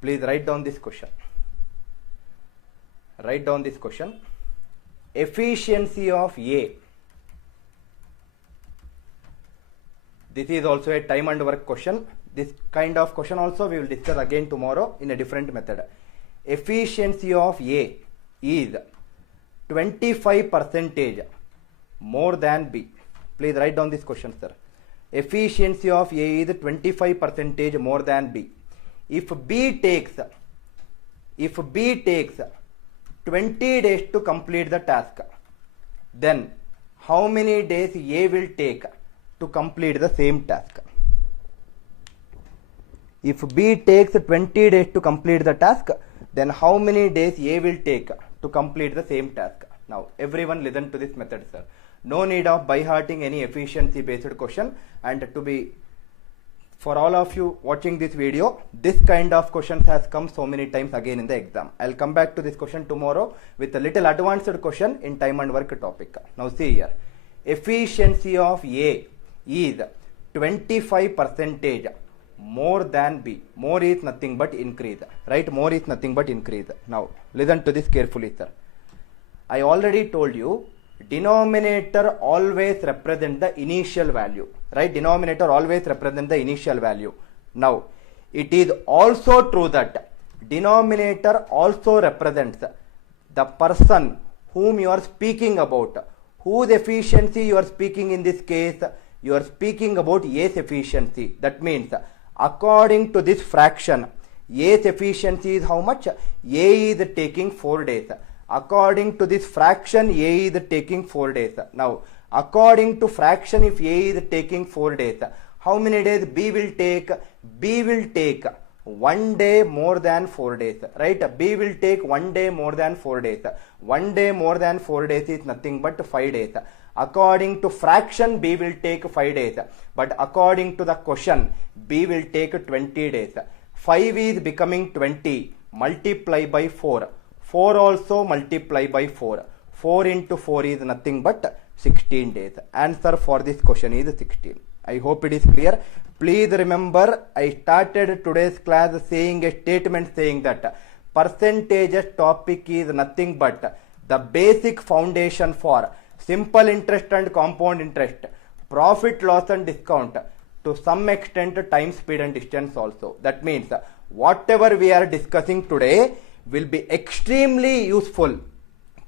Please write down this question. Write down this question. Efficiency of A. This is also a time and work question. This kind of question also we will discuss again tomorrow in a different method. Efficiency of A is 25% more than B. Please write down this question, sir. Efficiency of A is 25% more than B. If B takes 20 days to complete the task, then how many days A will take to complete the same task? If B takes 20 days to complete the task, then how many days A will take to complete the same task? Now, everyone listen to this method, sir. No need of by-hearting any efficiency based question, and for all of you watching this video, this kind of questions has come so many times again in the exam. I'll come back to this question tomorrow with a little advanced question in time and work topic. Now see here, efficiency of A is 25% more than B. More is nothing but increase, right? More is nothing but increase. Now listen to this carefully, sir. I already told you, denominator always represent the initial value, right? Denominator always represent the initial value. Now it is also true that denominator also represents the person whom you are speaking about. Whose efficiency you are speaking in this case? You are speaking about A's efficiency. That means according to this fraction, A's efficiency is how much? A is taking 4 days. According to this fraction, A is taking 4 days. Now, according to fraction, if A is taking 4 days, how many days B will take? B will take 1 day more than 4 days, right? B will take 1 day more than 4 days. 1 day more than 4 days is nothing but 5 days. According to fraction, B will take 5 days. But according to the question, B will take 20 days. 5 is becoming 20. Multiply by 4. 4 also multiply by 4. 4 into 4 is nothing but 16 days. Answer for this question is 16. I hope it is clear. Please remember, I started today's class saying a statement saying that percentages topic is nothing but the basic foundation for simple interest and compound interest, profit, loss and discount, to some extent time, speed and distance also. That means whatever we are discussing today will be extremely useful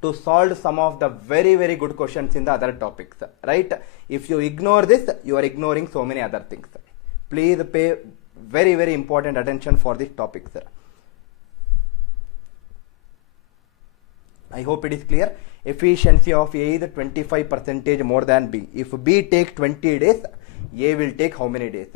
to solve some of the very, very good questions in the other topics, right? If you ignore this, you are ignoring so many other things. Please pay very, very important attention for this topic, sir. I hope it is clear. Efficiency of A is 25% more than B. If B takes 20 days, A will take how many days?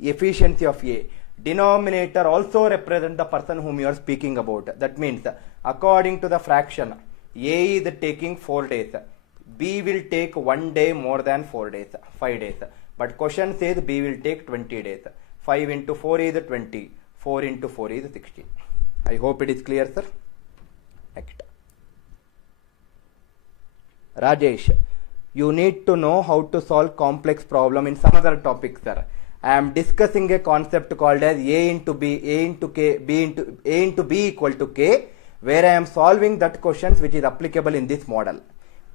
Efficiency of A. Denominator also represents the person whom you are speaking about. That means according to the fraction, A is taking 4 days. B will take 1 day more than 4 days, 5 days. But question says B will take 20 days. 5 into 4 is 20. 4 into 4 is 16. I hope it is clear, sir. Next. Rajesh, you need to know how to solve complex problem in some other topics, sir. I am discussing a concept called as A into B, A into K, A into B equal to K, where I am solving that questions which is applicable in this model.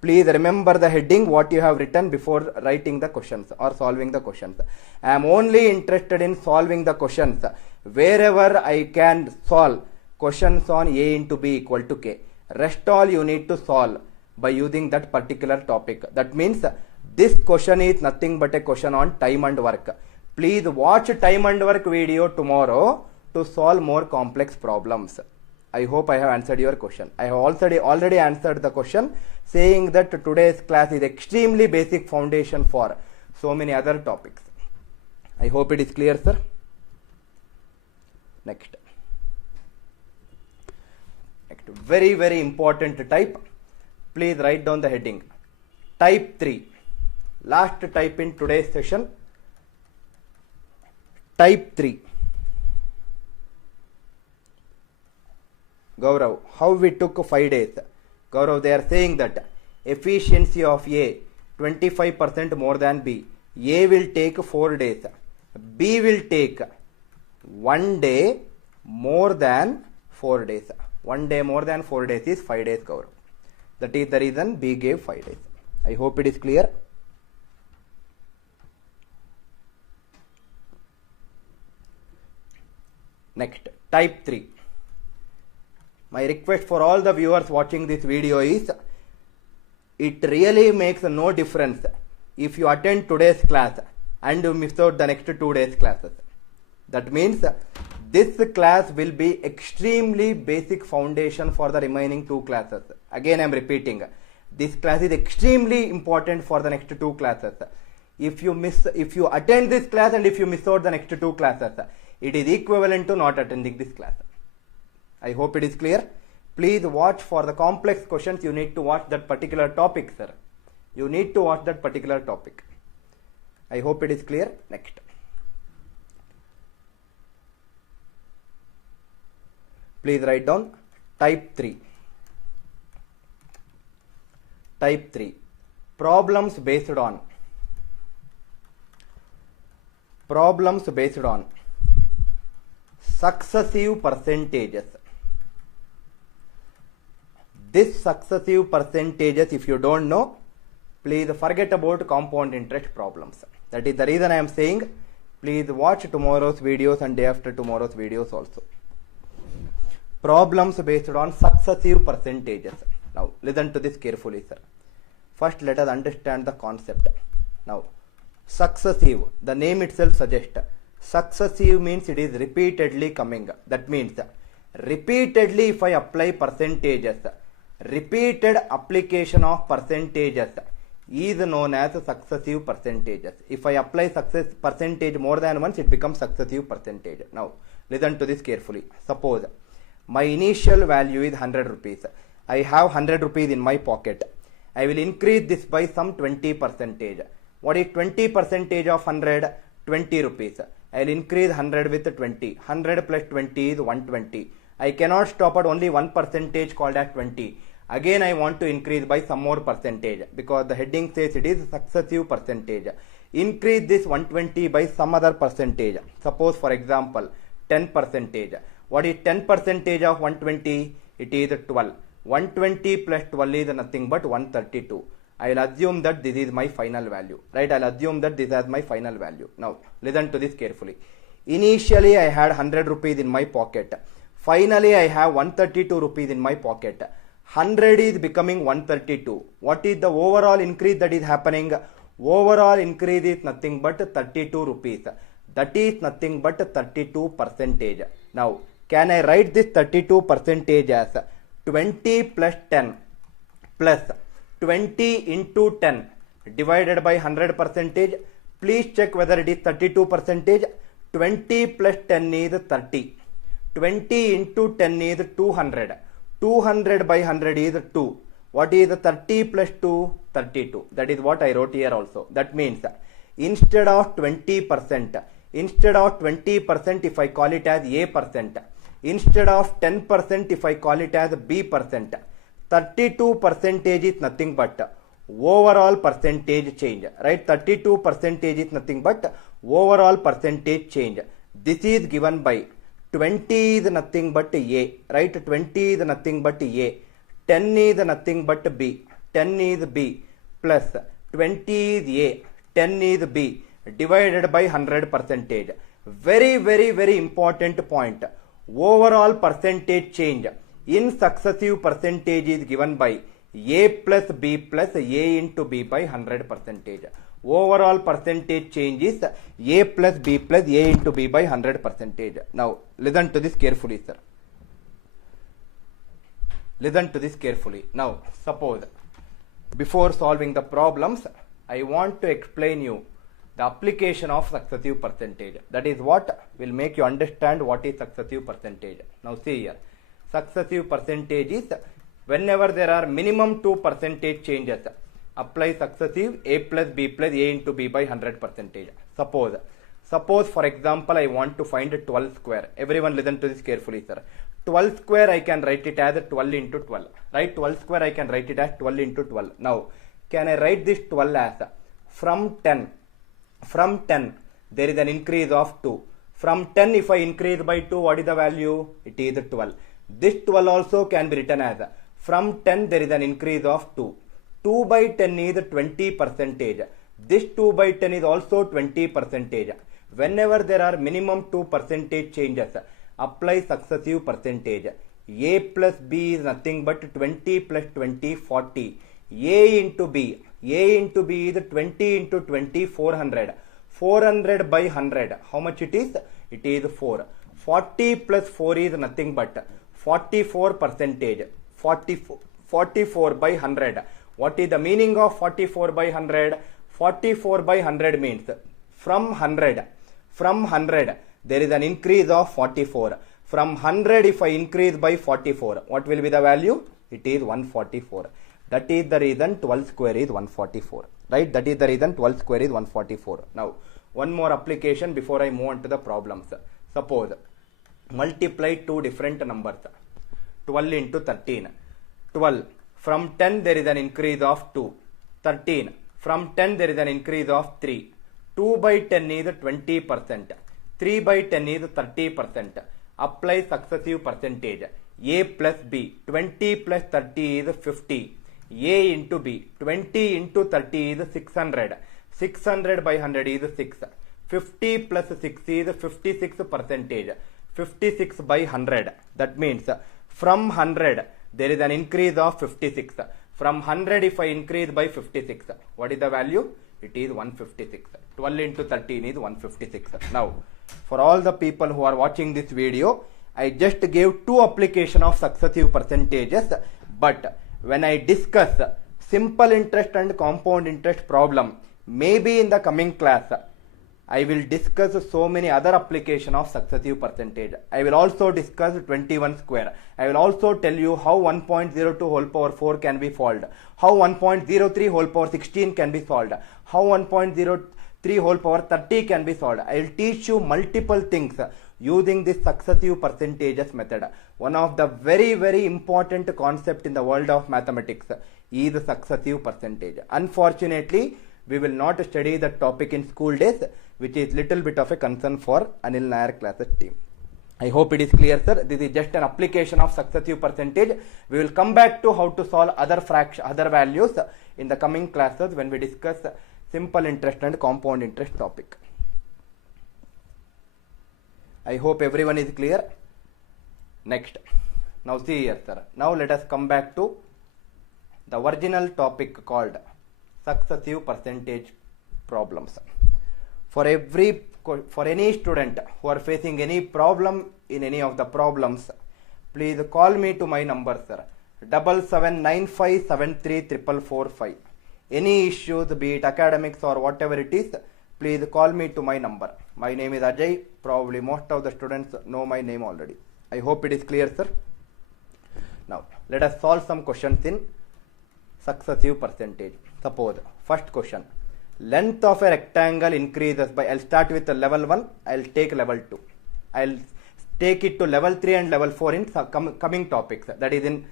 Please remember the heading what you have written before writing the questions or solving the questions. I am only interested in solving the questions wherever I can solve questions on A into B equal to K. Rest all you need to solve by using that particular topic. That means this question is nothing but a question on time and work. Please watch time and work video tomorrow to solve more complex problems. I hope I have answered your question. I have already answered the question saying that today's class is extremely basic foundation for so many other topics. I hope it is clear, sir. Next. Very, very important type. Please write down the heading. Type 3. Last type in today's session. Type 3. Gaurav, how we took 5 days? Gaurav, they are saying that efficiency of A 25% more than B. A will take 4 days. B will take 1 day more than 4 days. 1 day more than 4 days is 5 days cover. That is the reason B gave 5 days. I hope it is clear. Next, type 3. My request for all the viewers watching this video is, it really makes no difference if you attend today's class and you miss out the next 2 days classes. That means this class will be extremely basic foundation for the remaining 2 classes. Again I am repeating, this class is extremely important for the next 2 classes. If you attend this class and if you miss out the next 2 classes, it is equivalent to not attending this class. I hope it is clear. Please watch for the complex questions. You need to watch that particular topic, sir. You need to watch that particular topic. I hope it is clear. Next. Please write down type 3. Type 3. Problems based on successive percentages. This successive percentages, if you don't know, please forget about compound interest problems. That is the reason I am saying, please watch tomorrow's videos and day after tomorrow's videos also. Problems based on successive percentages. Now listen to this carefully, sir. First let us understand the concept. Now successive, the name itself suggests, successive means it is repeatedly coming. That means repeatedly if I apply percentages, repeated application of percentages is known as successive percentages. If I apply success percentage more than once, it becomes successive percentage. Now listen to this carefully. Suppose my initial value is 100 rupees. I have 100 rupees in my pocket. I will increase this by some 20%. What is 20% of 100? 20 rupees. I will increase 100 with 20. 100 plus 20 is 120. I cannot stop at only 1% called as 20. Again I want to increase by some more percentage because the heading says it is successive percentage. Increase this 120 by some other percentage. Suppose for example 10%. What is 10% of 120? It is 12. 120 plus 12 is nothing but 132. I will assume that this is my final value. Right? I will assume that this is my final value. Now listen to this carefully. Initially I had 100 rupees in my pocket. Finally I have 132 rupees in my pocket. 100 is becoming 132. What is the overall increase that is happening? Overall increase is nothing but 32 rupees. That is nothing but 32%. Now can I write this 32% as 20 plus 10 plus 20 into 10 divided by 100%? Please check whether it is 32%. 20 plus 10 is 30. 20 into 10 is 200. 200 by 100 is 2. What is 30 plus 2? 32. That is what I wrote here also. That means instead of 20%, if I call it as A percent, instead of 10% if I call it as B percent, 32% is nothing but overall percentage change. Right? 32% is nothing but overall percentage change. This is given by 20 is nothing but A, right? 20 is nothing but A. 10 is nothing but B. 10 is B plus 20 is A. 10 is B divided by 100%. Very, very, very important point. Overall percentage change in successive percentage is given by A plus B plus A into B by 100%. Overall percentage change is A plus B plus A into B by 100%. Now listen to this carefully, sir. Listen to this carefully. Now suppose before solving the problems, I want to explain you the application of successive percentage. That is what will make you understand what is successive percentage. Now see here, successive percentage is whenever there are minimum 2 percentage changes, apply successive A plus B plus A into B by 100%. Suppose for example I want to find 12 square. Everyone listen to this carefully, sir. 12 square I can write it as 12 into 12. Right? 12 square I can write it as 12 into 12. Now can I write this 12 as from 10 there is an increase of 2. From 10, if I increase by 2, what is the value? It is 12. This 12 also can be written as, from 10 there is an increase of 2. 2 by 10 is 20 percentage. This 2 by 10 is also 20 percentage. Whenever there are minimum 2 percentage changes, apply successive percentage. A plus B is nothing but 20 plus 20, 40. A into B is 20 into 20, 400. 400 by 100, how much it is? It is 4. 40 plus 4 is nothing but 44 percentage. 44 by 100. What is the meaning of 44 by 100? 44 by 100 means from 100 there is an increase of 44. From 100 if I increase by 44, what will be the value? It is 144. That is the reason 12 square is 144. Right? That is the reason 12 square is 144. Now, one more application before I move on to the problems. Suppose, multiply two different numbers. 12 into 13. 12. From 10 there is an increase of 2. 13. From 10 there is an increase of 3. 2 by 10 is 20%. 3 by 10 is 30%. Apply successive percentage. A plus B. 20 plus 30 is 50. A into B. 20 into 30 is 600. 600 by 100 is 6. 50 plus 6 is 56 percentage. 56 by 100. That means from 100 there is an increase of 56. From 100 if I increase by 56, what is the value? It is 156. 12 into 13 is 156. Now, for all the people who are watching this video, I just gave two application of successive percentages, but when I discuss simple interest and compound interest problem, maybe in the coming class, I will discuss so many other application of successive percentage. I will also discuss 21 square. I will also tell you how 1.02 whole power 4 can be solved, how 1.03 whole power 16 can be solved, how 1.03 whole power 30 can be solved. I will teach you multiple things using this successive percentages method. One of the very important concept in the world of mathematics is successive percentage. Unfortunately, we will not study the topic in school days, which is little bit of a concern for Anil Nair classes team. I hope it is clear, sir. This is just an application of successive percentage. We will come back to how to solve other values in the coming classes when we discuss simple interest and compound interest topic. I hope everyone is clear. Next. Now see here, sir. Now let us come back to the original topic called successive percentage problems. For any student who are facing any problem in any of the problems, please call me to my number, sir. 7795734445. Any issues, be it academics or whatever it is, please call me to my number. My name is Ajay. Probably most of the students know my name already. I hope it is clear, sir. Now, let us solve some questions in successive percentage. Suppose, first question. Length of a rectangle increases by, I'll start with the level 1, I'll take level 2. I'll take it to level 3 and level 4 in coming topics, that is in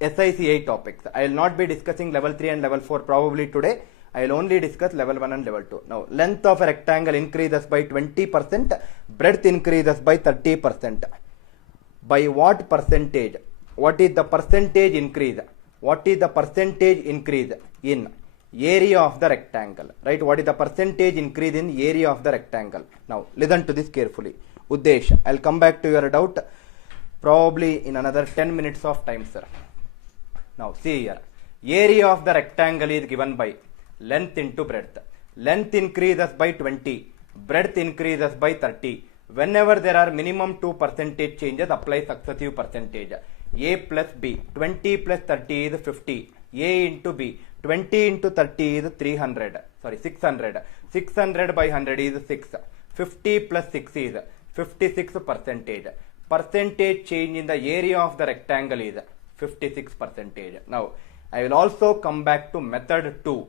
SICI topics. I will not be discussing level 3 and level 4 probably today. I will only discuss level 1 and level 2. Now, length of a rectangle increases by 20%, breadth increases by 30%. By what percentage? What is the percentage increase? What is the percentage increase in area of the rectangle? Right? What is the percentage increase in area of the rectangle? Now, listen to this carefully. Udesh, I'll come back to your doubt probably in another 10 minutes of time, sir. Now, see here. Area of the rectangle is given by length into breadth. Length increases by 20, breadth increases by 30. Whenever there are minimum 2 percentage changes, apply successive percentage. A plus B, 20 plus 30 is 50. A into B, 20 into 30 is 300. Sorry, 600. 600 by 100 is 6. 50 plus 6 is 56 percentage. Percentage change in the area of the rectangle is 56 percentage. Now, I will also come back to method 2,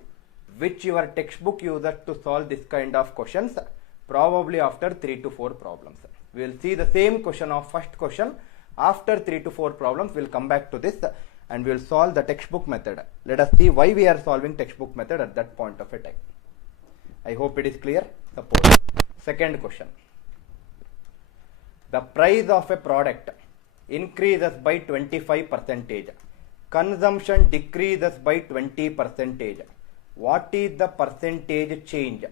which your textbook uses to solve this kind of questions, probably after 3 to 4 problems. We will see the same question of first question. After 3 to 4 problems, we will come back to this and we will solve the textbook method. Let us see why we are solving textbook method at that point of a time. I hope it is clear. Suppose, second question. The price of a product increases by 25%. Consumption decreases by 20%. What is the percentage change?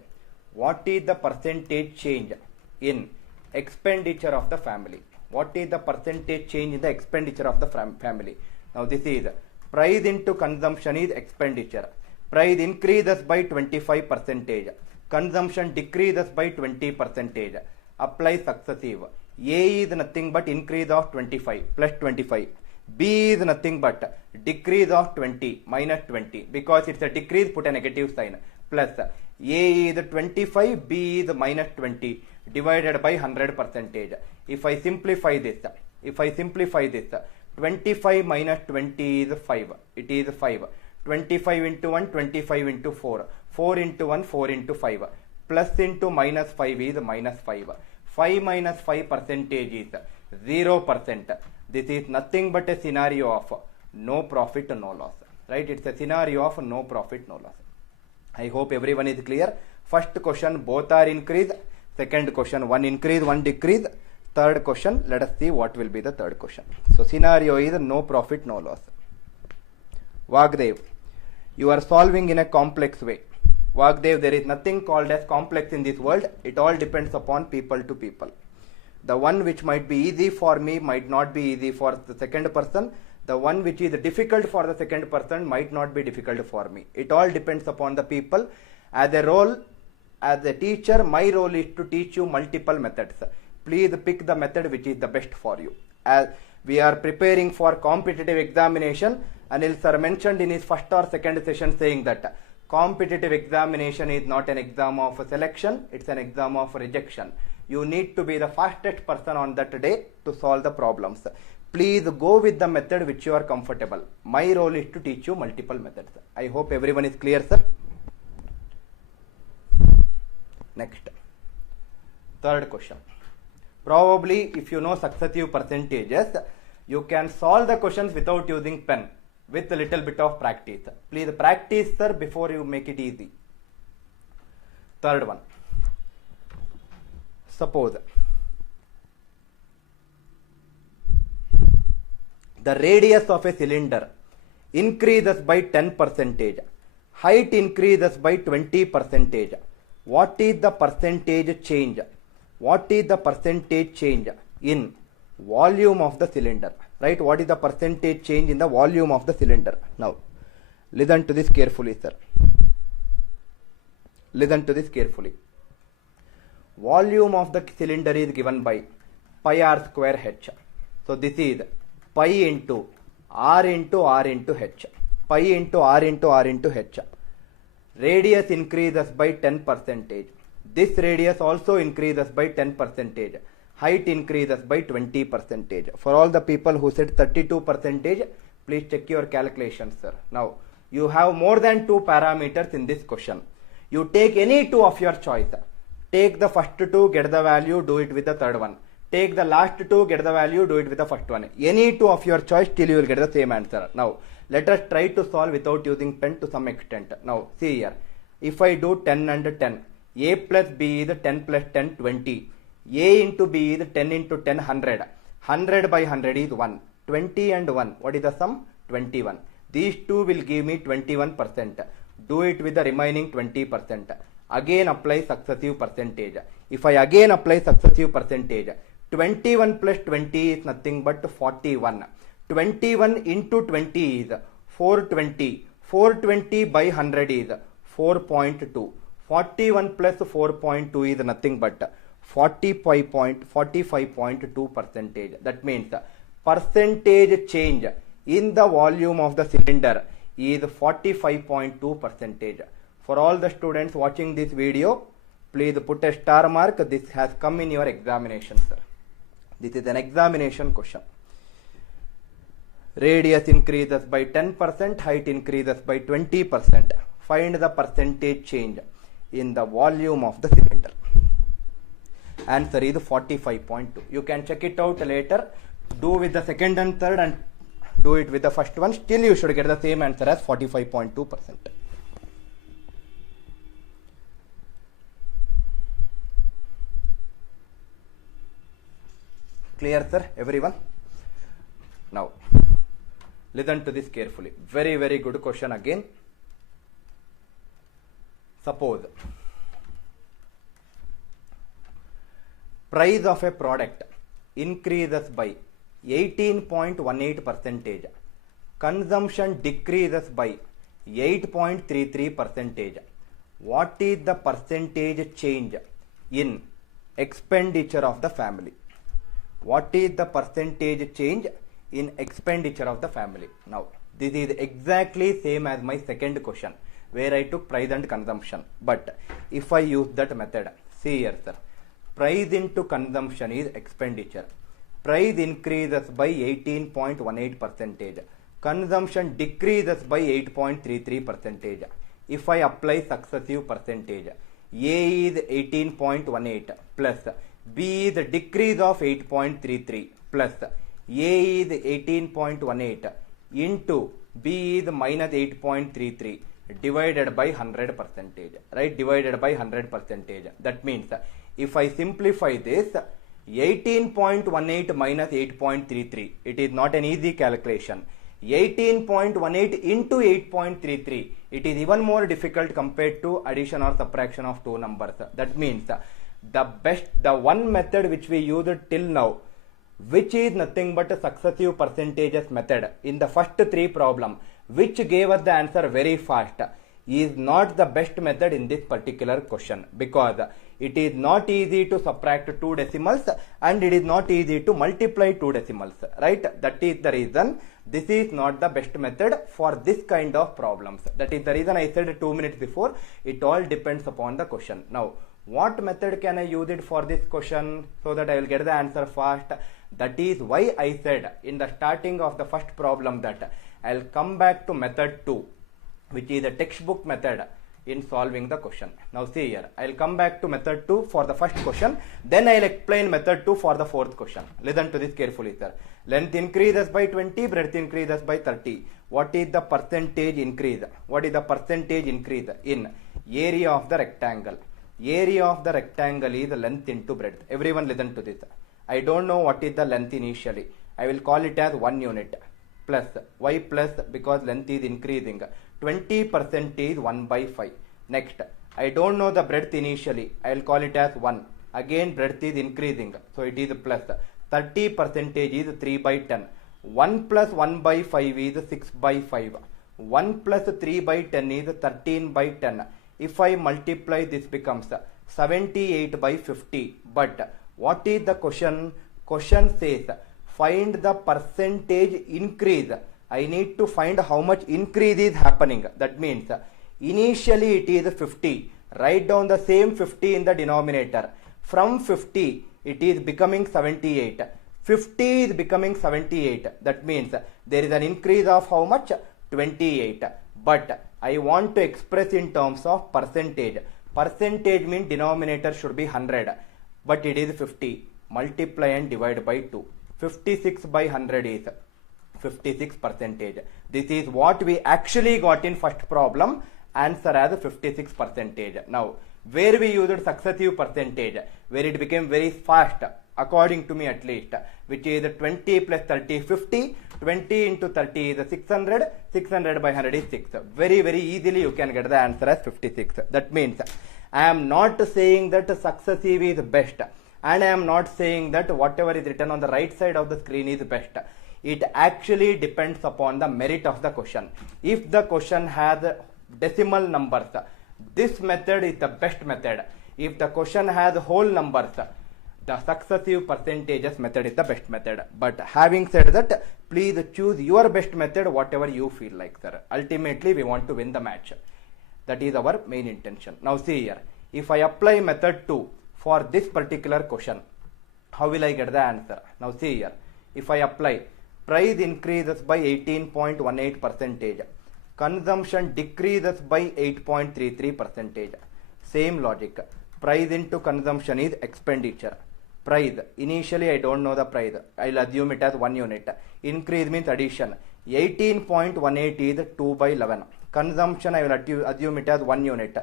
What is the percentage change in expenditure of the family? What is the percentage change in the expenditure of the family? Now this is price into consumption is expenditure. Price increases by 25%. Consumption decreases by 20%. Apply successive. A is nothing but increase of 25 plus 25. B is nothing but decrease of 20 minus 20. Because it's a decrease, put a negative sign. Plus A is 25, B is minus 20 divided by 100%. If I simplify this, 25 minus 20 is 5. It is 5. 25 into 1, 25 into 4. 4 into 1, 4 into 5. Plus into minus 5 is minus 5. 5 minus 5 percentage is 0%. This is nothing but a scenario of no profit, no loss. Right? It's a scenario of no profit, no loss. I hope everyone is clear. First question, both are increase. Second question, one increase, one decrease. Third question, let us see what will be the third question. So scenario is no profit, no loss. Vagdev, you are solving in a complex way. Vagdev, there is nothing called as complex in this world. It all depends upon people to people. The one which might be easy for me might not be easy for the second person. The one which is difficult for the second person might not be difficult for me. It all depends upon the people. As a role, as a teacher, my role is to teach you multiple methods. Please pick the method which is the best for you. As we are preparing for competitive examination, Anil sir mentioned in his first or second session saying that competitive examination is not an exam of selection, it's an exam of rejection. You need to be the fastest person on that day to solve the problems. Please go with the method which you are comfortable. My role is to teach you multiple methods. I hope everyone is clear, sir. Next. Third question. Probably if you know successive percentages, you can solve the questions without using pen with a little bit of practice. Please practice, sir, before you make it easy. Third one. Suppose the radius of a cylinder increases by 10%, height increases by 20%. What is the percentage change? What is the percentage change in volume of the cylinder? Right? What is the percentage change in the volume of the cylinder? Now, listen to this carefully, sir. Listen to this carefully. Volume of the cylinder is given by pi r square h. So this is pi into r into r into h. Pi into r into r into h. Radius increases by 10%. This radius also increases by 10%. Height increases by 20%. For all the people who said 32%, please check your calculations, sir. Now, you have more than two parameters in this question. You take any two of your choice. Take the first two, get the value, do it with the third one. Take the last two, get the value, do it with the first one. Any two of your choice, till you will get the same answer. Now, let us try to solve without using pen to some extent. Now, see here. If I do 10 and 10, A plus B is 10 plus 10, 20. A into B is 10 into 10, 100. 100 by 100 is 1. 20 and 1, what is the sum? 21. These two will give me 21%. Do it with the remaining 20%. Again apply successive percentage. If I again apply successive percentage, 21 plus 20 is nothing but 41. 21 into 20 is 420. 420 by 100 is 4.2. 41 plus 4.2 is nothing but 45.2%. That means percentage change in the volume of the cylinder is 45.2%. For all the students watching this video, please put a star mark. This has come in your examination, sir. This is an examination question. Radius increases by 10%, height increases by 20%. Find the percentage change in the volume of the cylinder. Answer is 45.2. You can check it out later. Do with the second and third and do it with the first one. Still you should get the same answer as 45.2%. Clear, sir, everyone? Now, listen to this carefully. Very, very good question again. Suppose price of a product increases by 18.18%, consumption decreases by 8.33%. What is the percentage change in expenditure of the family? What is the percentage change in expenditure of the family? Now, this is exactly same as my second question, where I took price and consumption. But if I use that method, see here, sir, price into consumption is expenditure. Price increases by 18.18%. Consumption decreases by 8.33%. If I apply successive percentage, A is 18.18 plus B is a decrease of 8.33 plus A is 18.18 into B is minus 8.33 divided by 100%, right? Divided by 100%. That means if I simplify this, 18.18 minus 8.33, it is not an easy calculation. 18.18 into 8.33, it is even more difficult compared to addition or subtraction of two numbers. That means the one method which we used till now, which is nothing but a successive percentages method in the first three problem, which gave us the answer very fast, is not the best method in this particular question, because it is not easy to subtract two decimals and it is not easy to multiply two decimals, right? That is the reason this is not the best method for this kind of problems. That is the reason I said 2 minutes before, it all depends upon the question. Now, what method can I use it for this question so that I will get the answer fast? That is why I said in the starting of the first problem that I will come back to method 2, which is a textbook method in solving the question. Now see here, I will come back to method 2 for the first question, then I will explain method 2 for the fourth question. Listen to this carefully, sir. Length increases by 20, breadth increases by 30. What is the percentage increase? What is the percentage increase in area of the rectangle? Area of the rectangle is length into breadth. Everyone listen to this. I don't know what is the length initially. I will call it as 1 unit plus. Why plus? Because length is increasing. 20% is 1 by 5. Next, I don't know the breadth initially. I will call it as 1. Again, breadth is increasing. So it is plus. 30% is 3 by 10. 1 plus 1 by 5 is 6 by 5. 1 plus 3 by 10 is 13 by 10. If I multiply, this becomes 78 by 50. But what is the question? Question says find the percentage increase. I need to find how much increase is happening. That means initially it is 50. Write down the same 50 in the denominator. From 50 it is becoming 78. 50 is becoming 78. That means there is an increase of how much? 28. But I want to express in terms of percentage. Percentage means denominator should be 100. But it is 50. Multiply and divide by 2. 56 by 100 is 56%. This is what we actually got in first problem. Answer as 56%. Now, where we used successive percentage, where it became very fast, according to me at least, which is 20 plus 30, 50. 20 into 30 is 600. 600 by 100 is 6. Very, very easily you can get the answer as 56. That means I am not saying that successive is best, and I am not saying that whatever is written on the right side of the screen is best. It actually depends upon the merit of the question. If the question has decimal numbers, this method is the best method. If the question has whole numbers, the successive percentages method is the best method. But having said that, please choose your best method, whatever you feel like, sir. Ultimately, we want to win the match. That is our main intention. Now see here, if I apply method 2 for this particular question, how will I get the answer? Now see here, if I apply price increases by 18.18%, consumption decreases by 8.33%. Same logic. Price into consumption is expenditure. Price, initially I don't know the price. I'll assume it as 1 unit. Increase means addition. 18.18 is 2 by 11. Consumption, I will assume it as 1 unit.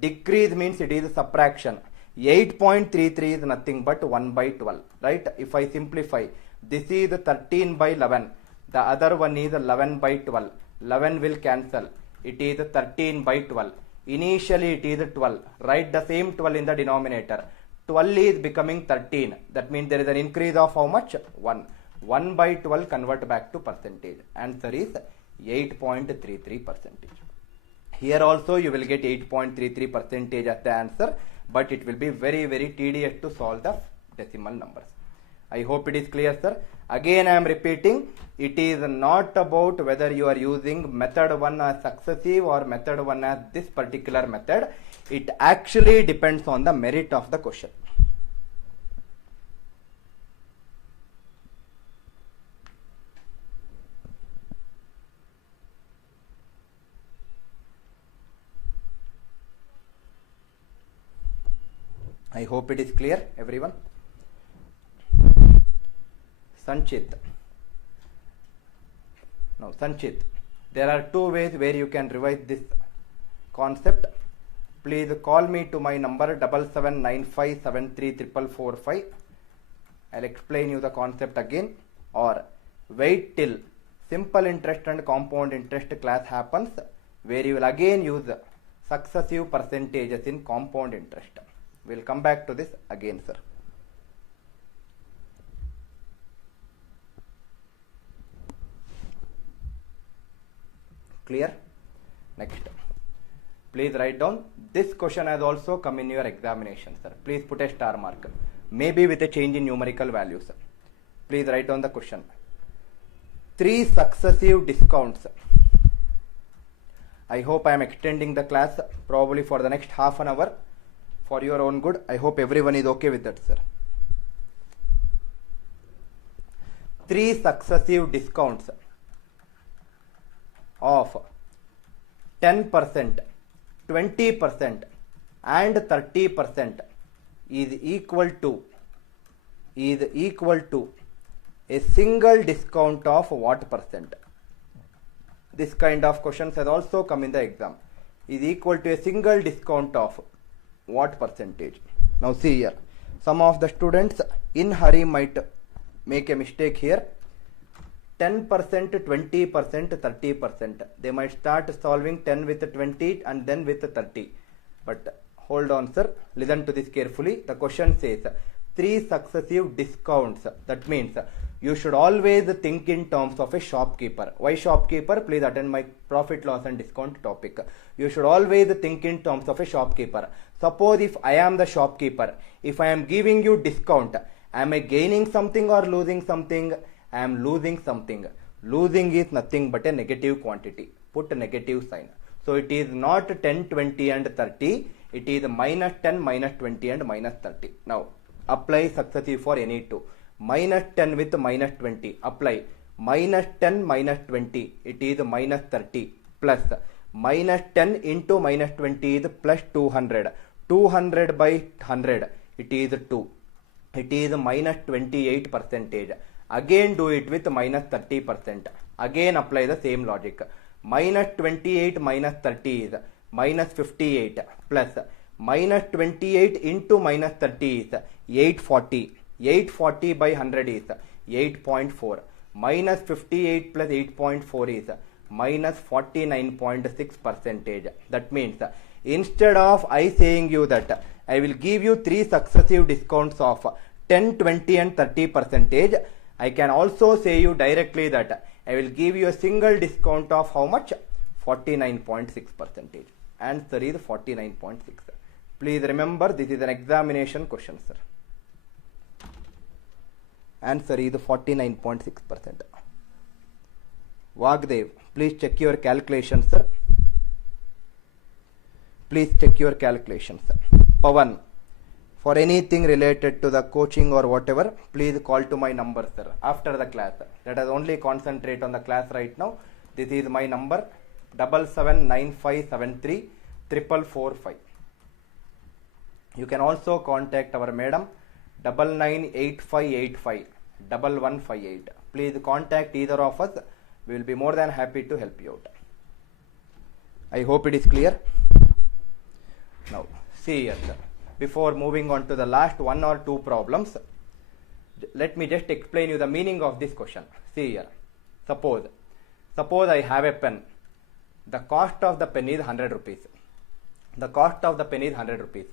Decrease means it is subtraction. 8.33 is nothing but 1 by 12, right? If I simplify, this is 13 by 11, the other one is 11 by 12, 11 will cancel, it is 13 by 12, initially it is 12, write the same 12 in the denominator, 12 is becoming 13, that means there is an increase of how much? 1 by 12 convert back to percentage, answer is 8.33 percentage. Here also you will get 8.33 percentage as the answer, but it will be very tedious to solve the decimal numbers. I hope it is clear, sir. Again I am repeating, it is not about whether you are using method 1 as successive or method 1 as this particular method. It actually depends on the merit of the question. I hope it is clear, everyone. Sanchit. Now, Sanchit, there are two ways where you can revise this concept. Please call me to my number 7795734445. I'll explain you the concept again, or wait till simple interest and compound interest class happens, where you will again use successive percentages in compound interest. We'll come back to this again, sir. Clear? Next. Please write down. This question has also come in your examination, sir. Please put a star mark. Maybe with a change in numerical values. Please write down the question. 3 successive discounts. I hope I am extending the class probably for the next half an hour. For your own good, I hope everyone is okay with that, sir. 3 successive discounts of 10%, 20% and 30% is equal to a single discount of what percent? This kind of questions has also come in the exam. Is equal to a single discount of what percentage? Now see here, some of the students in hurry might make a mistake here. 10%, 20%, 30%. They might start solving 10 with 20 and then with 30. But hold on, sir. Listen to this carefully. The question says 3 successive discounts. That means you should always think in terms of a shopkeeper. Why shopkeeper? Please attend my profit loss and discount topic. You should always think in terms of a shopkeeper. Suppose if I am the shopkeeper, if I am giving you discount, am I gaining something or losing something? I am losing something. Losing is nothing but a negative quantity. Put a negative sign. So it is not 10, 20 and 30. It is minus 10, minus 20 and minus 30. Now apply successive for any two. Minus 10 with minus 20. Apply. Minus 10 minus 20. It is minus 30. Plus minus 10 into minus 20 is plus 200. 200 by 100. It is 2. It is minus 28 percentage. Again do it with minus 30%. Again apply the same logic. Minus 28 minus 30 is minus 58 plus minus 28 into minus 30 is 840. 840 by 100 is 8.4. Minus 58 plus 8.4 is minus 49.6 percentage. That means instead of I saying you that I will give you 3 successive discounts of 10, 20 and 30 percentage, I can also say you directly that I will give you a single discount of how much? 49.6 percentage. Answer is 49.6. Please remember, this is an examination question, sir. Answer is 49.6%. Vagdev, please check your calculations, sir. Please check your calculations, sir. Pavan, for anything related to the coaching or whatever, please call to my number, sir, after the class. Let us only concentrate on the class right now. This is my number, 7795734445. You can also contact our madam, 9985851158. Please contact either of us. We will be more than happy to help you out. I hope it is clear. Now, see here, sir. before moving on to the last one or two problems, let me just explain you the meaning of this question. See here. Suppose I have a pen. The cost of the pen is 100 rupees. The cost of the pen is 100 rupees.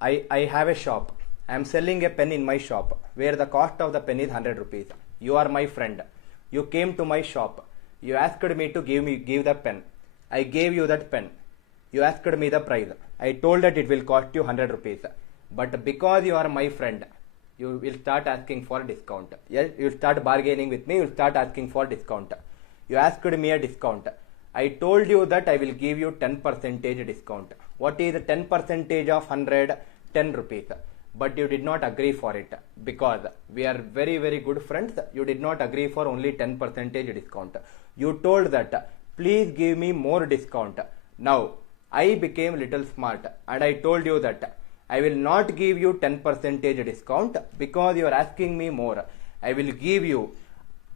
I have a shop. I am selling a pen in my shop where the cost of the pen is 100 rupees. You are my friend. You came to my shop. You asked me to give the pen. I gave you that pen. You asked me the price. I told that it will cost you 100 rupees. But because you are my friend, you will start asking for discount. Yes, you will start bargaining with me. You will start asking for discount. You asked me a discount. I told you that I will give you 10% discount. What is 10% of 100? 10 rupees. But you did not agree for it because we are very, very good friends. You did not agree for only 10% discount. You told that please give me more discount. Now I became little smart and I told you that I will not give you 10% discount because you are asking me more. I will give you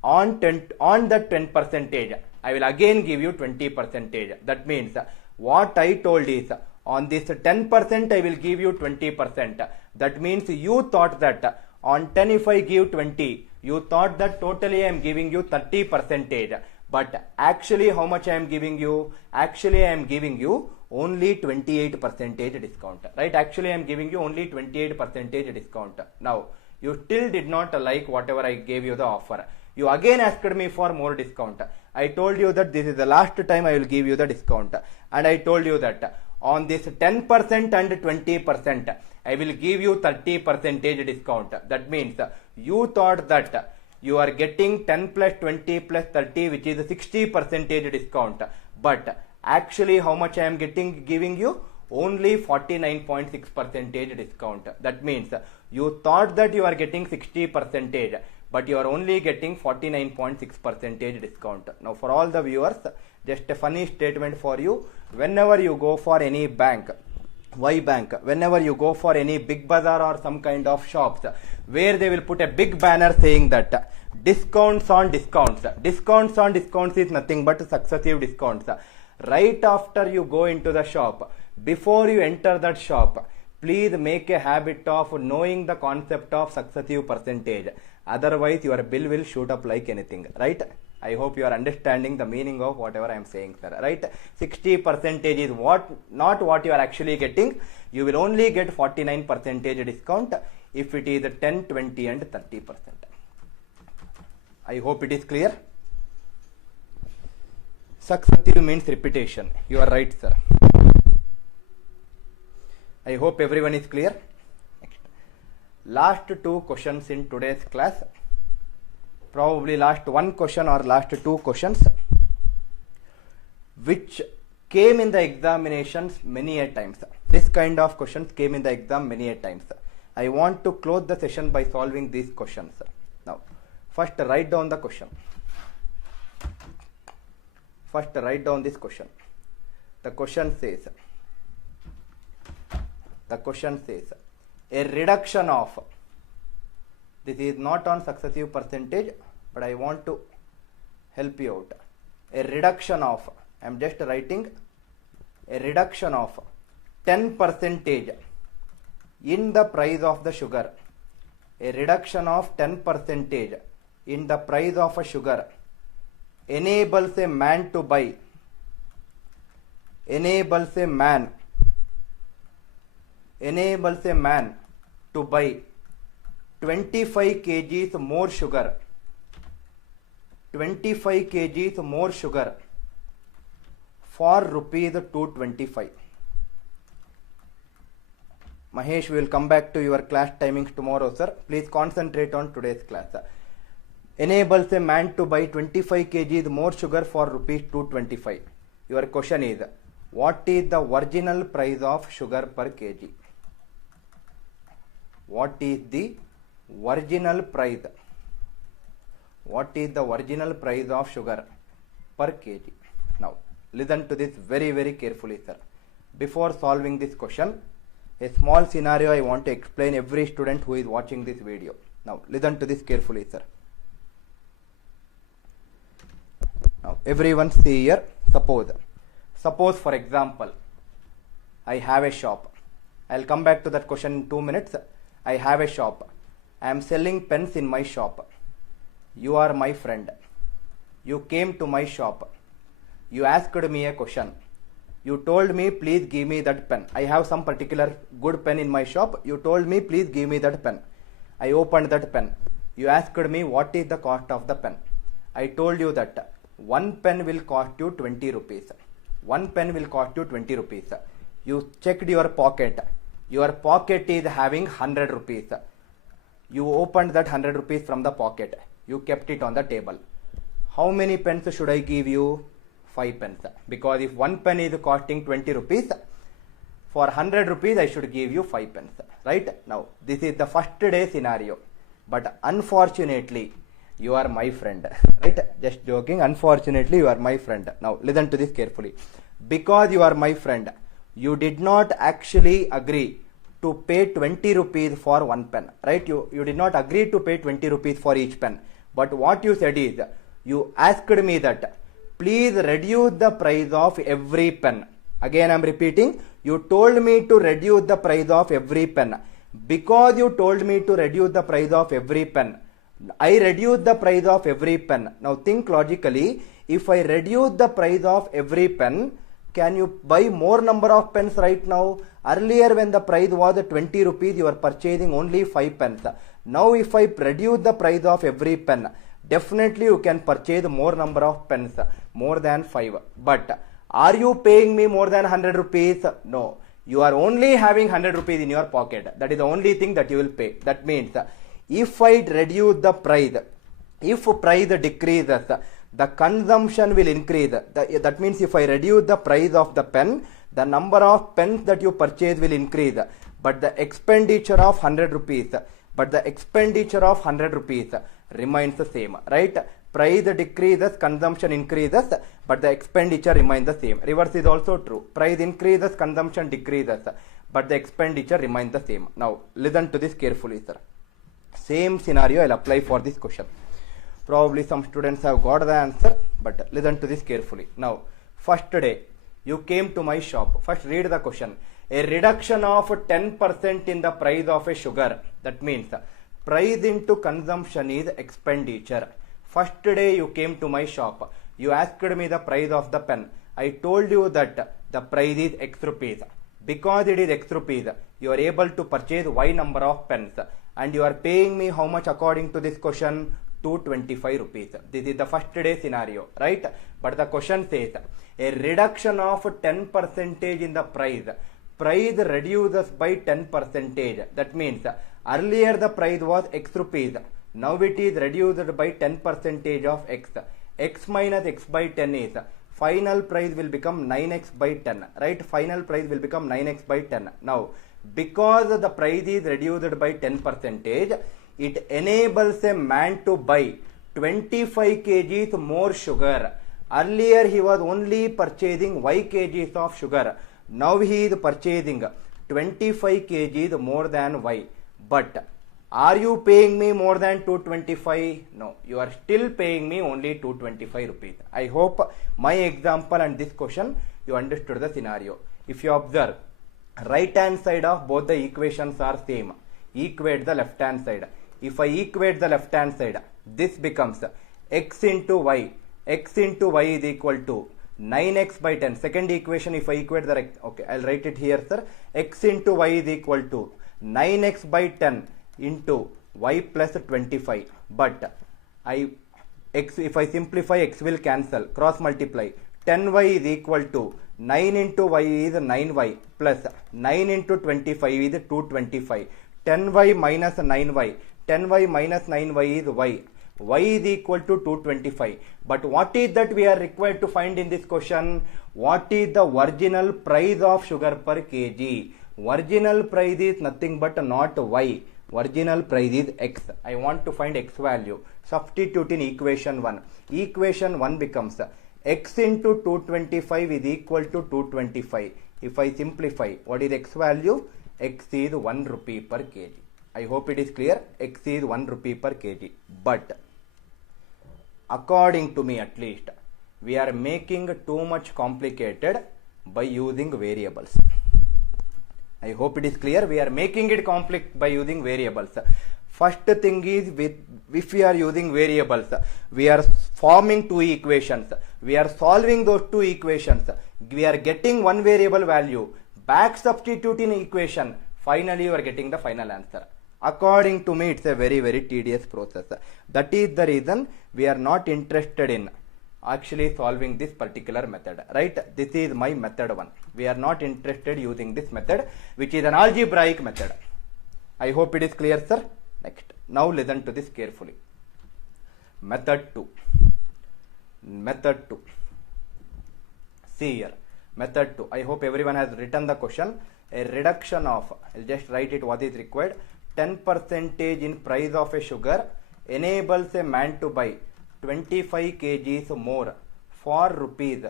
on the 10%. I will again give you 20%. That means what I told is on this 10% I will give you 20%. That means you thought that on 10 if I give 20, you thought that totally I am giving you 30%. But actually how much I am giving you? Actually I am giving you only 28% discount. Right? Actually I am giving you only 28% discount. Now you still did not like whatever I gave you the offer. You again asked me for more discount. I told you that this is the last time I will give you the discount. And I told you that on this 10% and 20%, I will give you 30% discount. That means you thought that you are getting 10 plus 20 plus 30, which is a 60% discount. But actually how much I am giving you? Only 49.6% discount. That means you thought that you are getting 60%, but you are only getting 49.6% discount. Now for all the viewers, just a funny statement for you. Whenever you go for any bank, whenever you go for any big bazaar or some kind of shops where they will put a big banner saying that discounts on discounts. Discounts on discounts is nothing but successive discounts. Right after you go into the shop, before you enter that shop, please make a habit of knowing the concept of successive percentage. Otherwise your bill will shoot up like anything. Right? I hope you are understanding the meaning of whatever I am saying, sir. Right? 60% is not what you are actually getting. You will only get 49% discount if it is 10, 20 and 30%. I hope it is clear. Successive means repetition. You are right, sir. I hope everyone is clear. Next. Last two questions in today's class. Probably last one question or last two questions which came in the examinations many a times. This kind of questions came in the exam many a times. I want to close the session by solving these questions. Now, first write down the question. First write down this question. The question says a reduction of, this is not on successive percentage, but I want to help you out. A reduction of, I am just writing a reduction of 10% in the price of the sugar. A reduction of 10% in the price of a sugar enables a man to buy, enables a man to buy 25 kgs more sugar, 25 kgs more sugar for rupees 225. Mahesh, we will come back to your class timings tomorrow, sir. Please concentrate on today's class. Enables a man to buy 25 kgs more sugar for rupees 225. Your question is, what is the original price of sugar per kg? What is the original price? What is the original price of sugar per kg? Now, listen to this very, very carefully, sir. Before solving this question, a small scenario I want to explain every student who is watching this video. Now, listen to this carefully, sir. Now, everyone see here. Suppose for example, I have a shop I'll come back to that question in 2 minutes. I have a shop. I am selling pens in my shop. You are my friend. You came to my shop. You asked me a question. You told me, please give me that pen. I have some particular good pen in my shop. You told me, please give me that pen. I opened that pen. You asked me, what is the cost of the pen? I told you that one pen will cost you 20 rupees. One pen will cost you 20 rupees. You checked your pocket. Your pocket is having 100 rupees. You opened that 100 rupees from the pocket. You kept it on the table. How many pens should I give you? 5 pens. Because if one pen is costing 20 rupees, for 100 rupees I should give you 5 pens. Right? Now, this is the first day scenario. But unfortunately, you are my friend. Right? Just joking. Unfortunately, you are my friend. Now, listen to this carefully. Because you are my friend, you did not actually agree to pay 20 rupees for one pen. Right? You did not agree to pay 20 rupees for each pen. But what you said is, you asked me that, please reduce the price of every pen. Again, I am repeating. You told me to reduce the price of every pen. Because you told me to reduce the price of every pen, I reduced the price of every pen. Now think logically. If I reduce the price of every pen, can you buy more number of pens right now? Earlier when the price was 20 rupees, you are purchasing only 5 pens. Now if I reduce the price of every pen, definitely you can purchase more number of pens, more than 5. But are you paying me more than 100 rupees? No. You are only having 100 rupees in your pocket. That is the only thing that you will pay. That means if I reduce the price, if price decreases, the consumption will increase. That means if I reduce the price of the pen, the number of pens that you purchase will increase. But the expenditure of 100 rupees, remains the same. Right? Price decreases, consumption increases, but the expenditure remains the same. Reverse is also true. Price increases, consumption decreases, but the expenditure remains the same. Now, listen to this carefully, sir. Same scenario I'll apply for this question. Probably some students have got the answer, but listen to this carefully. Now, first day, you came to my shop. First, read the question. A reduction of 10% in the price of a sugar. That means price into consumption is expenditure. First day you came to my shop. You asked me the price of the pen. I told you that the price is X rupees. Because it is X rupees, you are able to purchase Y number of pens. And you are paying me how much according to this question? 225 rupees. This is the first day scenario, right? But the question says, a reduction of 10% in the price. Price reduces by 10%. That means, earlier the price was X rupees. Now it is reduced by 10% of X. X minus X by 10 is, final price will become 9X by 10. Right? Final price will become 9X by 10. Now, because the price is reduced by 10%, it enables a man to buy 25 kgs more sugar. Earlier he was only purchasing Y kgs of sugar. Now he is purchasing 25 kgs more than Y. But are you paying me more than 225? No, you are still paying me only 225 rupees. I hope my example and this question you understood the scenario. If you observe, right hand side of both the equations are same. Equate the left hand side. If I equate the left hand side, this becomes x into y. X into y is equal to 9x by 10. Second equation, if I equate the okay, I'll write it here, sir. X into y is equal to 9x by 10 into y plus 25. But if I simplify, x will cancel, cross multiply. 10y is equal to 9 into y is 9y plus 9 into 25 is 225. 10y minus 9y. 10y minus 9y is y. Y is equal to 225. But what is that we are required to find in this question? What is the original price of sugar per kg? Original price is nothing but not y. Original price is x. I want to find x value. Substitute in equation 1. Equation 1 becomes x into 225 is equal to 225. If I simplify, what is x value? X is 1 rupee per kg. I hope it is clear. X is 1 rupee per kg. But according to me at least, we are making too much complicated by using variables. I hope it is clear. We are making it complex by using variables. First thing is, if we are using variables, we are forming two equations. We are solving those two equations. We are getting one variable value. Back substitute in equation. Finally, you are getting the final answer. According to me, it's a very, very tedious process. That is the reason we are not interested in actually solving this particular method, right? This is my method 1. We are not interested using this method, which is an algebraic method. I hope it is clear, sir. Next, now listen to this carefully. Method 2. See here, method 2. I hope everyone has written the question. A reduction of, I'll just write it what is required. 10% in price of a sugar enables a man to buy 25 kgs more for rupees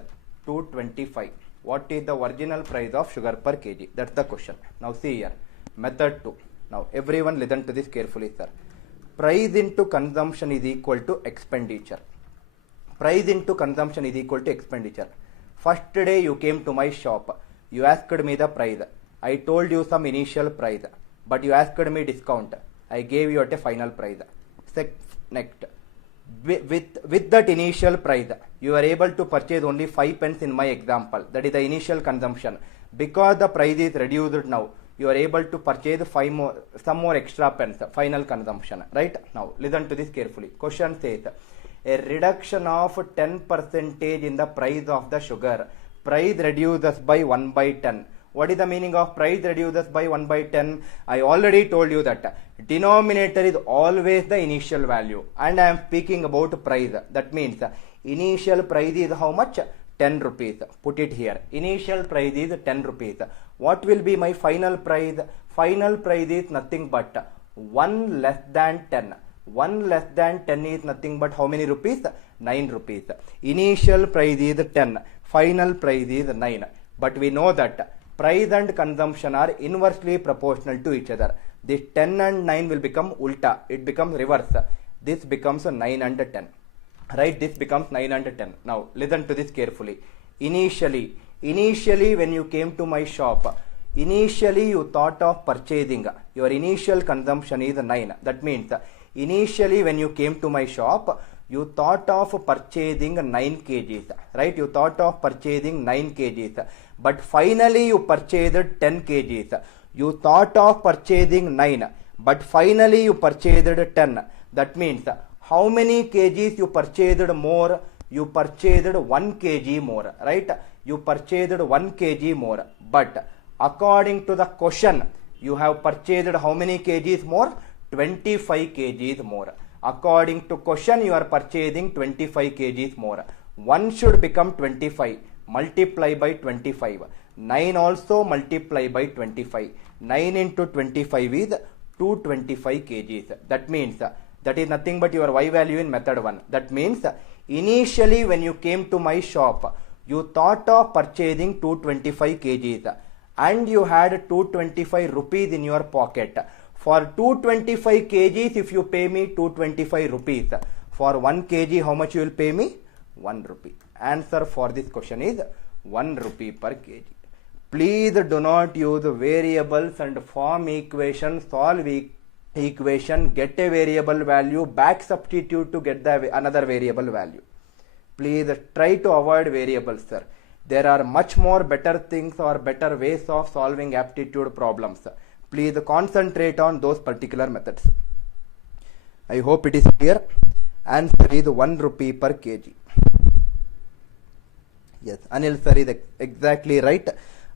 225. What is the original price of sugar per kg? That's the question. Now see here, method 2. Now everyone listen to this carefully, sir. Price into consumption is equal to expenditure. Price into consumption is equal to expenditure. First day you came to my shop. You asked me the price. I told you some initial price, but you asked me discount. I gave you at a final price. Next, with that initial price, you are able to purchase only 5 pence in my example. That is the initial consumption. Because the price is reduced now, you are able to purchase some more extra pence, final consumption. Right? Now, listen to this carefully. Question says, a reduction of 10% in the price of the sugar. Price reduces by 1 by 10. What is the meaning of price reduces by 1 by 10? I already told you that denominator is always the initial value, and I am speaking about price. That means initial price is how much? 10 rupees. Put it here. Initial price is 10 rupees. What will be my final price? Final price is nothing but 1 less than 10. 1 less than 10 is nothing but how many rupees? 9 rupees. Initial price is 10. Final price is 9. But we know that price and consumption are inversely proportional to each other. This 10 and 9 will become ulta. It becomes reverse. This becomes 9 and 10. Right? This becomes 9 and 10. Now, listen to this carefully. Initially when you came to my shop, initially you thought of purchasing. Your initial consumption is 9. That means, initially when you came to my shop, you thought of purchasing 9 kgs. Right? You thought of purchasing 9 kgs. But finally you purchased 10 kgs. You thought of purchasing 9. But finally you purchased 10. That means, how many kgs you purchased more? You purchased 1 kg more. Right? You purchased 1 kg more. But according to the question, you have purchased how many kgs more? 25 kgs more. According to question, you are purchasing 25 kgs more. 1 should become 25. Multiply by 25. 9 also multiply by 25. 9 into 25 is 225 kgs. That means, that is nothing but your y value in method 1. That means, initially when you came to my shop, you thought of purchasing 225 kgs and you had 225 rupees in your pocket. For 225 kgs, if you pay me 225 rupees, for 1 kg, how much you will pay me? 1 rupee. Answer for this question is 1 rupee per kg. Please do not use variables and form equation, solve equation, get a variable value, back substitute to get the another variable value. Please try to avoid variables, sir. There are much more better things or better ways of solving aptitude problems. Please concentrate on those particular methods. I hope it is clear. Answer is 1 rupee per kg. Yes, Anil sir is exactly right.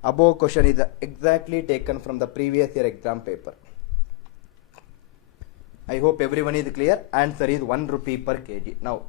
Above question is exactly taken from the previous year exam paper. I hope everyone is clear. Answer is 1 rupee per kg. Now,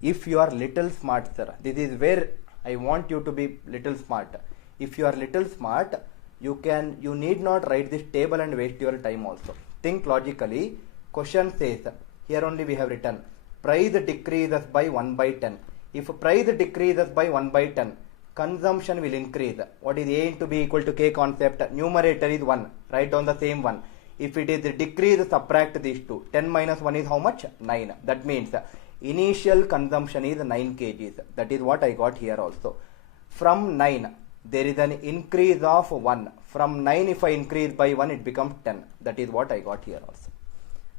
if you are little smart, sir, this is where I want you to be little smart. If you are little smart, you need not write this table and waste your time also. Think logically. Question says, here only we have written, price decreases by 1 by 10. If price decreases by 1 by 10, consumption will increase. What is A into B equal to K concept? Numerator is 1. Write down the same one. If it is decrease, subtract these two. 10 minus 1 is how much? 9. That means initial consumption is 9 kgs. That is what I got here also. From 9, there is an increase of 1. From 9, if I increase by 1, it becomes 10. That is what I got here also.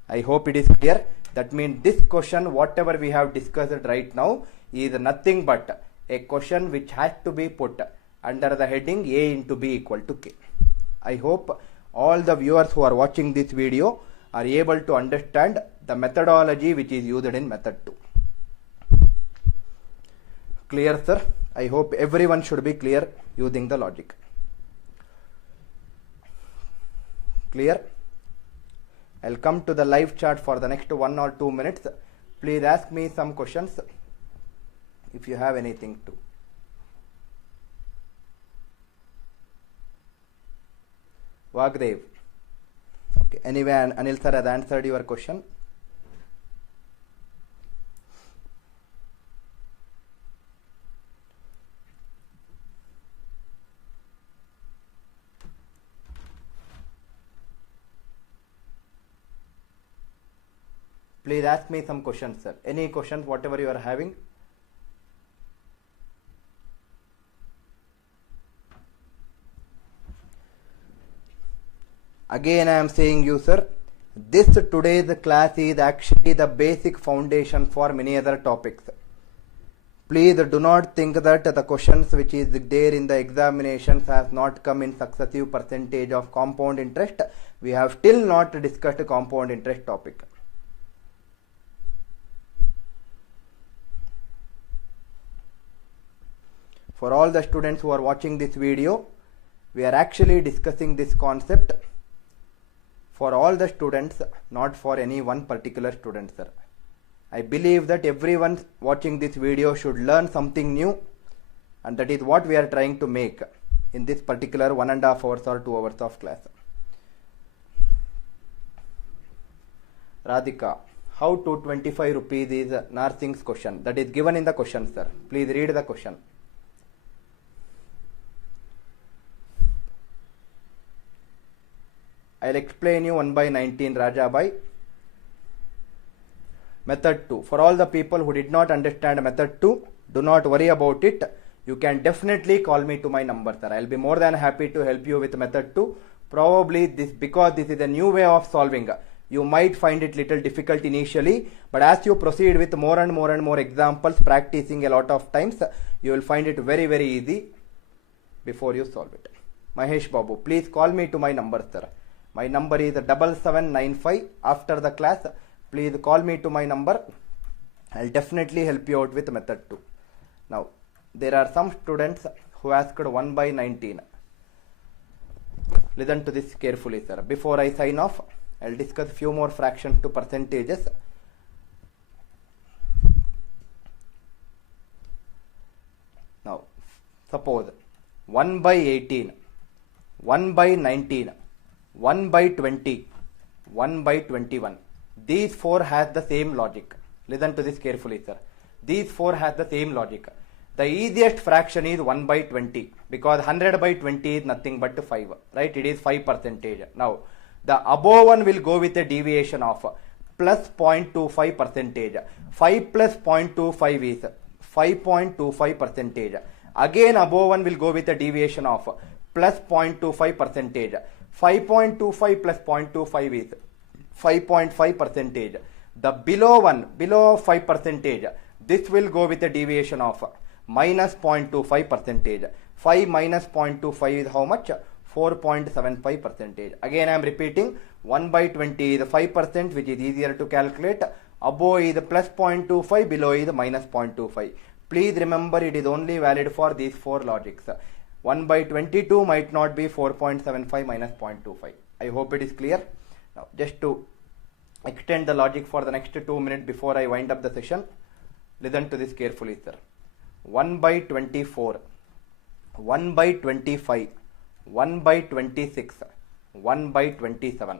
I hope it is clear. That means this question, whatever we have discussed right now, is nothing but a question which has to be put under the heading A into B equal to K. I hope all the viewers who are watching this video are able to understand the methodology which is used in method 2. Clear, sir? I hope everyone should be clear using the logic. Clear? I'll come to the live chat for the next 1 or 2 minutes. Please ask me some questions if you have anything to. Vagdev. Okay. Anyway, Anil sir has answered your question. Please ask me some questions, sir. Any questions, whatever you are having. Again, I am saying you, sir, this today's class is actually the basic foundation for many other topics. Please do not think that the questions which is there in the examinations has not come in successive percentage of compound interest. We have still not discussed compound interest topic. For all the students who are watching this video, we are actually discussing this concept for all the students, not for any one particular student, sir. I believe that everyone watching this video should learn something new, and that is what we are trying to make in this particular 1.5 hours or 2 hours of class. Radhika, how 225 rupees is Narsing's question? That is given in the question, sir. Please read the question. I'll explain you 1 by 19, Rajabai. Method 2. For all the people who did not understand method 2, do not worry about it. You can definitely call me to my number, sir. I'll be more than happy to help you with method 2. Probably because this is a new way of solving, you might find it little difficult initially, but as you proceed with more and more examples, practicing a lot of times, you will find it very, very easy before you solve it. Mahesh Babu, please call me to my number, sir. My number is 7795. After the class, please call me to my number. I'll definitely help you out with method 2. Now, there are some students who asked 1 by 19. Listen to this carefully, sir. Before I sign off, I'll discuss few more fractions to percentages. Now, suppose 1 by 18, 1 by 19, 1 by 20, 1 by 21. These 4 has the same logic. Listen to this carefully, sir. These 4 has the same logic. The easiest fraction is 1 by 20 because 100 by 20 is nothing but 5. Right? It is 5%. Now, the above one will go with a deviation of plus 0.25%. 5 plus 0.25 is 5.25%. Again, above one will go with a deviation of plus 0.25%. 5.25 plus 0.25 is 5.5%. The below one, below 5%, this will go with a deviation of minus 0.25%. 5 minus 0.25 is how much? 4.75%. Again, I am repeating, 1 by 20 is 5%, which is easier to calculate. Above is plus 0.25, below is minus 0.25. Please remember, it is only valid for these 4 logics. 1 by 22 might not be 4.75 minus 0.25. I hope it is clear. Now, just to extend the logic for the next 2 minutes before I wind up the session, listen to this carefully, sir. 1 by 24, 1 by 25, 1 by 26, 1 by 27.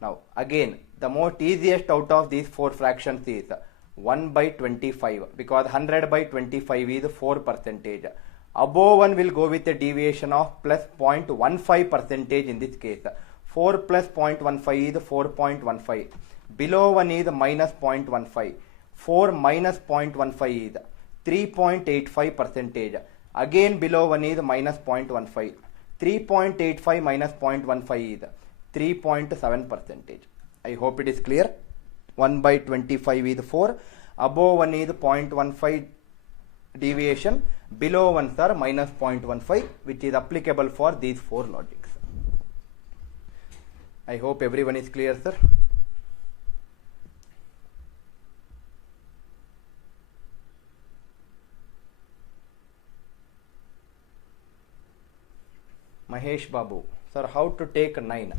Now, again, the most easiest out of these 4 fractions is 1 by 25 because 100 by 25 is 4%. Above one will go with a deviation of plus 0.15% in this case. 4 plus 0.15 is 4.15. Below one is minus 0.15. 4 minus 0.15 is 3.85%. Again below 1 is minus 0.15. 3.85 minus 0.15 is 3.7 percentage. I hope it is clear. 1 by 25 is 4. Above 1 is 0.15 deviation. Below 1 are minus 0.15, which is applicable for these 4 logics. I hope everyone is clear, sir. Mahesh Babu, sir, how to take 9?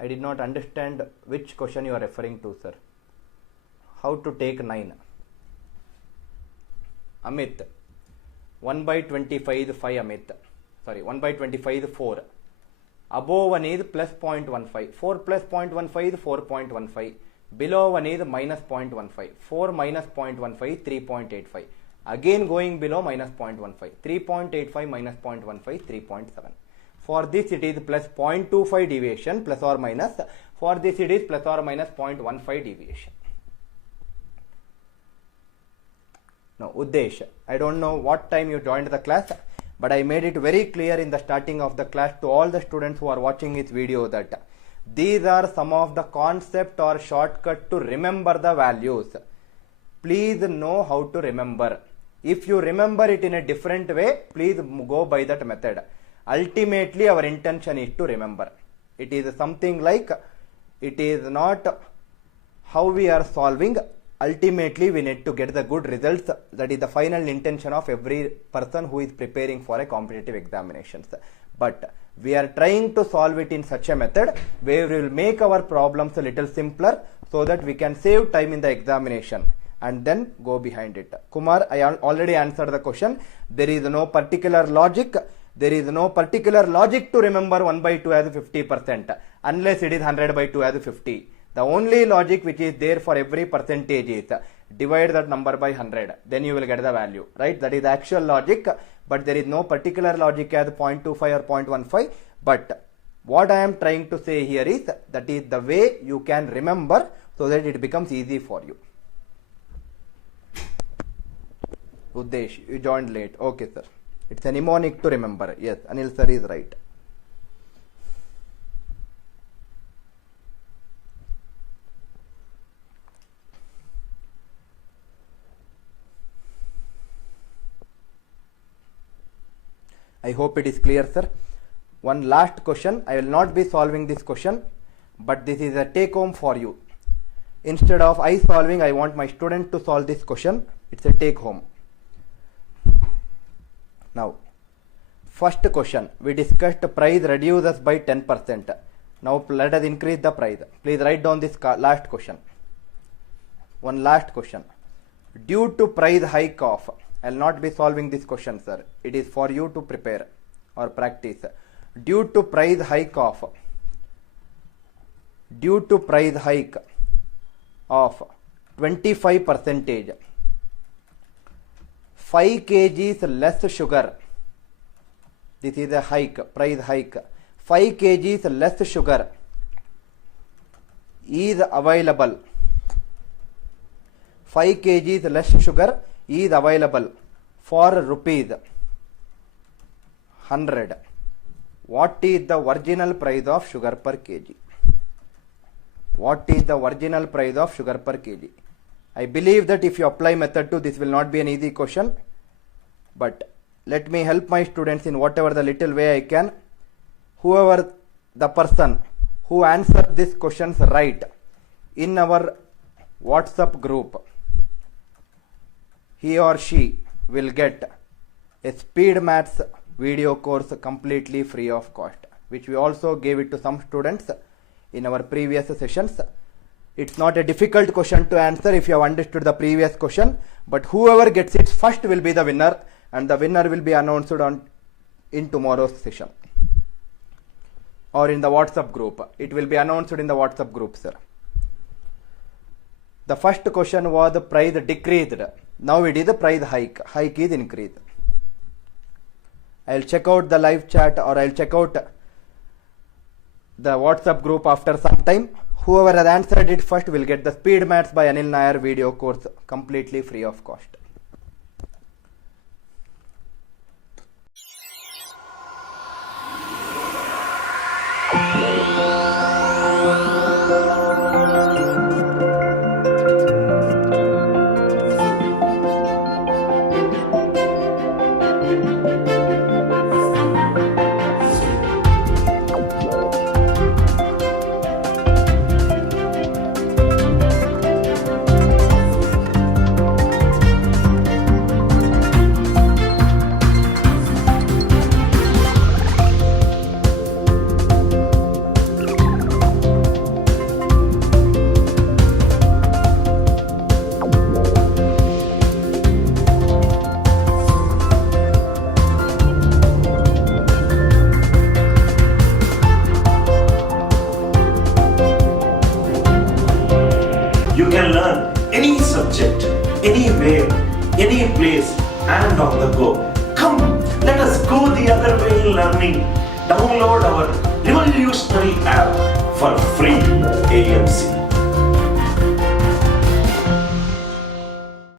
I did not understand which question you are referring to, sir. How to take 9? Amit, 1 by 25 is 5, Amit. Sorry, 1 by 25 is 4. Above 1 is plus 0.15. 4 plus 0.15 is 4.15. Below 1 is minus 0.15. 4 minus 0.15 is 3.85. Again going below minus 0.15. 3.85 minus 0.15 3.7. For this it is plus 0.25 deviation plus or minus. For this it is plus or minus 0.15 deviation. Now Uddesh, I don't know what time you joined the class, but I made it very clear in the starting of the class to all the students who are watching this video that these are some of the concept or shortcut to remember the values. Please know how to remember. If you remember it in a different way, please go by that method. Ultimately, our intention is to remember. It is something like, it is not how we are solving. Ultimately, we need to get the good results. That is the final intention of every person who is preparing for a competitive examinations. But we are trying to solve it in such a method where we will make our problems a little simpler so that we can save time in the examination and then go behind it. Kumar, I already answered the question. There is no particular logic. There is no particular logic to remember 1 by 2 as 50% unless it is 100 by 2 as 50. The only logic which is there for every percentage is divide that number by 100. Then you will get the value, right? That is the actual logic, but there is no particular logic as 0.25 or 0.15. But what I am trying to say here is that is the way you can remember so that it becomes easy for you. Uddesh, you joined late. Okay, sir. It's a mnemonic to remember. Yes, Anil sir is right. I hope it is clear, sir. One last question. I will not be solving this question, but this is a take home for you. Instead of I solving, I want my student to solve this question. It's a take home. Now, first question, we discussed price reduces by 10%. Now let us increase the price. Please write down this last question. One last question. Due to price hike of, I will not be solving this question, sir. It is for you to prepare or practice. Due to price hike of 25%, 5 kgs less sugar. This is a hike, price hike. 5 kgs less sugar is available. 5 kgs less sugar is available for rupees 100. What is the original price of sugar per kg? What is the original price of sugar per kg? I believe that if you apply method 2, this will not be an easy question, but let me help my students in whatever the little way I can. Whoever the person who answered these questions right in our WhatsApp group, he or she will get a speed maths video course completely free of cost, which we also gave it to some students in our previous sessions. It's not a difficult question to answer if you have understood the previous question, but whoever gets it first will be the winner, and the winner will be announced in tomorrow's session or in the WhatsApp group. It will be announced in the WhatsApp group, sir. The first question was the price decreased. Now it is the price hike. Hike is increased. I'll check out the live chat or I'll check out the WhatsApp group after some time. Whoever has answered it first will get the Speed Maths by Anil Nair video course completely free of cost. anywhere, any place, and on the go. Come, let us go the other way in learning. Download our revolutionary app for free, AMC.